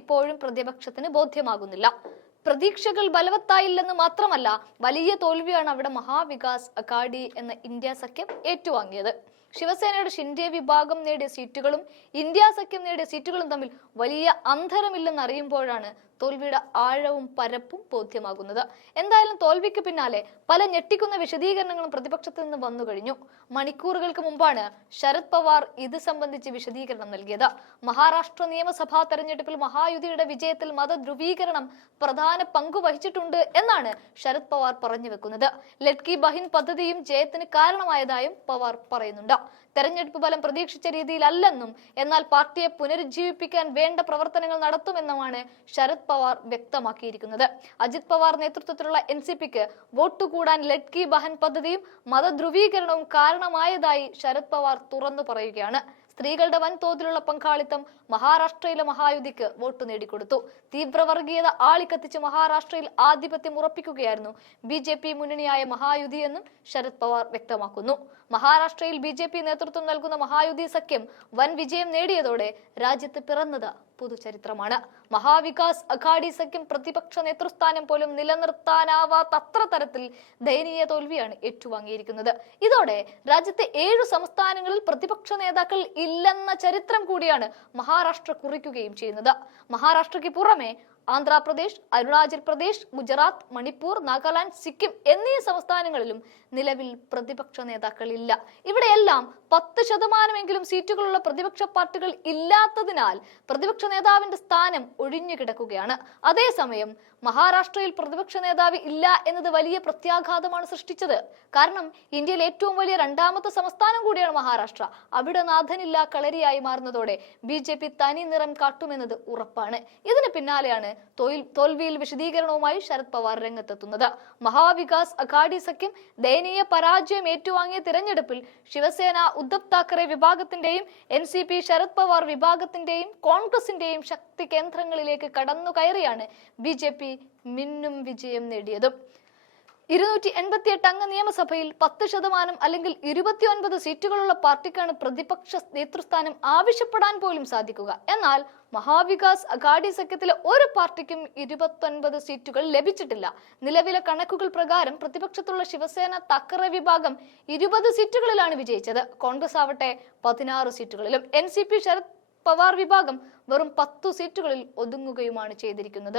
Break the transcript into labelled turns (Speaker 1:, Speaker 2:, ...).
Speaker 1: ഇപ്പോഴും പ്രതിപക്ഷത്തിന് ബോധ്യമാകുന്നില്ല. പ്രതീക്ഷകൾ ബലവത്തായില്ലെന്ന് മാത്രമല്ല വലിയ തോൽവിയാണ് അവിടെ മഹാവികാസ് അഘാഡി എന്ന ഇന്ത്യ സഖ്യം ഏറ്റുവാങ്ങിയത്. ശിവസേനയുടെ ഷിൻഡെ വിഭാഗം നേടിയ സീറ്റുകളും ഇന്ത്യ സഖ്യം നേടിയ സീറ്റുകളും തമ്മിൽ വലിയ അന്തരമില്ലെന്ന് അറിയുമ്പോഴാണ് തോൽവിയുടെ ആഴവും പരപ്പും ബോധ്യമാകുന്നത്. എന്തായാലും തോൽവിക്ക് പിന്നാലെ പല ഞെട്ടിക്കുന്ന വിശദീകരണങ്ങളും പ്രതിപക്ഷത്തു നിന്ന് വന്നു കഴിഞ്ഞു. മണിക്കൂറുകൾക്ക് മുമ്പാണ് ശരത് പവാർ ഇത് സംബന്ധിച്ച് വിശദീകരണം നൽകിയത്. മഹാരാഷ്ട്ര നിയമസഭാ തെരഞ്ഞെടുപ്പിൽ മഹായുതിയുടെ വിജയത്തിൽ മതധ്രുവീകരണം പ്രധാന പങ്ക് വഹിച്ചിട്ടുണ്ട് എന്നാണ് ശരത് പവാർ പറഞ്ഞു വെക്കുന്നത്. ലഡ്കി ബഹിൻ പദ്ധതിയും ജയത്തിന് കാരണമായതായും പവാർ പറയുന്നുണ്ട്. തെരഞ്ഞെടുപ്പ് ഫലം പ്രതീക്ഷിച്ച രീതിയിലല്ലെന്നും എന്നാൽ പാർട്ടിയെ പുനരുജ്ജീവിപ്പിക്കാൻ വേണ്ട പ്രവർത്തനങ്ങൾ നടത്തുമെന്നുമാണ് ശരത് പവാർ വ്യക്തമാക്കിയിരിക്കുന്നത്. അജിത് പവാർ നേതൃത്വത്തിലുള്ള എൻ സി പിക്ക് വോട്ട് കൂടാൻ ലഡ്കി ബഹൻ പദ്ധതിയും മതധ്രുവീകരണവും കാരണമായതായി ശരത് പവാർ തുറന്നു പറയുകയാണ്. സ്ത്രീകളുടെ വൻതോതിലുള്ള പങ്കാളിത്തം മഹാരാഷ്ട്രയിലെ മഹായുതിക്ക് വോട്ട് നേടിക്കൊടുത്തു. തീവ്രവർഗീയത ആളിക്കത്തിച്ച് മഹാരാഷ്ട്രയിൽ ആധിപത്യം ഉറപ്പിക്കുകയായിരുന്നു ബി ജെ പി മുന്നണിയായ മഹായുതി എന്നും ശരത് പവാർ വ്യക്തമാക്കുന്നു. മഹാരാഷ്ട്രയിൽ ബി ജെ പി നേതൃത്വം നൽകുന്ന മഹായുതി സഖ്യം വൻ വിജയം നേടിയതോടെ രാജ്യത്ത് പിറന്നത് പുതുചരിത്രമാണ്. മഹാവികാസ് അഘാഡി സഖ്യം പ്രതിപക്ഷ നേതൃസ്ഥാനം പോലും നിലനിർത്താനാവാത്തത്ര തരത്തിൽ ദയനീയ തോൽവിയാണ് ഏറ്റുവാങ്ങിയിരിക്കുന്നത്. ഇതോടെ രാജ്യത്തെ ഏഴു സംസ്ഥാനങ്ങളിൽ പ്രതിപക്ഷ നേതാക്കൾ ഇല്ലെന്ന ചരിത്രം കൂടിയാണ് മഹാരാഷ്ട്ര കുറിക്കുകയും ചെയ്യുന്നത്. മഹാരാഷ്ട്രയ്ക്ക് പുറമെ ആന്ധ്രാപ്രദേശ് അരുണാചൽ പ്രദേശ് ഗുജറാത്ത് മണിപ്പൂർ നാഗാലാൻഡ് സിക്കിം എന്നീ സംസ്ഥാനങ്ങളിലും നിലവിൽ പ്രതിപക്ഷ നേതാക്കൾ ഇല്ല ഇവിടെയെല്ലാം പത്ത് ശതമാനമെങ്കിലും സീറ്റുകളുള്ള പ്രതിപക്ഷ പാർട്ടികൾ ഇല്ലാത്തതിനാൽ പ്രതിപക്ഷ നേതാവിന്റെ സ്ഥാനം ഒഴിഞ്ഞു കിടക്കുകയാണ്. അതേസമയം മഹാരാഷ്ട്രയിൽ പ്രതിപക്ഷ നേതാവ് ഇല്ല എന്നത് വലിയ പ്രത്യാഘാതമാണ് സൃഷ്ടിച്ചത്. കാരണം ഇന്ത്യയിലെ ഏറ്റവും വലിയ രണ്ടാമത്തെ സംസ്ഥാനം കൂടിയാണ് മഹാരാഷ്ട്ര. അവിടെ നാഥനില്ല കളരിയായി മാറുന്നതോടെ ബി ജെ പി തനി നിറം കാട്ടുമെന്നത് ഉറപ്പാണ്. ഇതിന് പിന്നാലെയാണ് തോൽവിയിൽ വിശദീകരണവുമായി ശരത് പവാർ രംഗത്തെത്തുന്നത്. മഹാവികാസ് അഘാഡി സഖ്യം ദയനീയ പരാജയം ഏറ്റുവാങ്ങിയ തിരഞ്ഞെടുപ്പിൽ Shiv Sena Uddhav Thackeray വിഭാഗത്തിന്റെയും N C P Sharad Pawar വിഭാഗത്തിന്റെയും കോൺഗ്രസിന്റെയും ശക്തി കേന്ദ്രങ്ങളിലേക്ക് കടന്നു കയറിയാണ് ബി ജെ പി മിന്നും വിജയം നേടിയതും. ഇരുന്നൂറ്റി എൺപത്തിയെട്ട് അംഗ നിയമസഭയിൽ പത്ത് ശതമാനം അല്ലെങ്കിൽ ഇരുപത്തിയൊൻപത് സീറ്റുകളുള്ള പാർട്ടിക്കാണ് പ്രതിപക്ഷ നേതൃസ്ഥാനം ആവശ്യപ്പെടാൻ പോലും സാധിക്കുക. എന്നാൽ മഹാവികാസ് അഘാഡി സഖ്യത്തിലെ ഒരു പാർട്ടിക്കും ഇരുപത്തൊൻപത് സീറ്റുകൾ ലഭിച്ചിട്ടില്ല. നിലവിലെ കണക്കുകൾ പ്രകാരം പ്രതിപക്ഷത്തുള്ള ശിവസേന തക്കറ വിഭാഗം ഇരുപത് സീറ്റുകളിലാണ് വിജയിച്ചത്. കോൺഗ്രസ് ആവട്ടെ പതിനാറ് സീറ്റുകളിലും. N C P Sharad Pawar വിഭാഗം വെറും പത്തു സീറ്റുകളിൽ ഒതുങ്ങുകയുമാണ് ചെയ്തിരിക്കുന്നത്.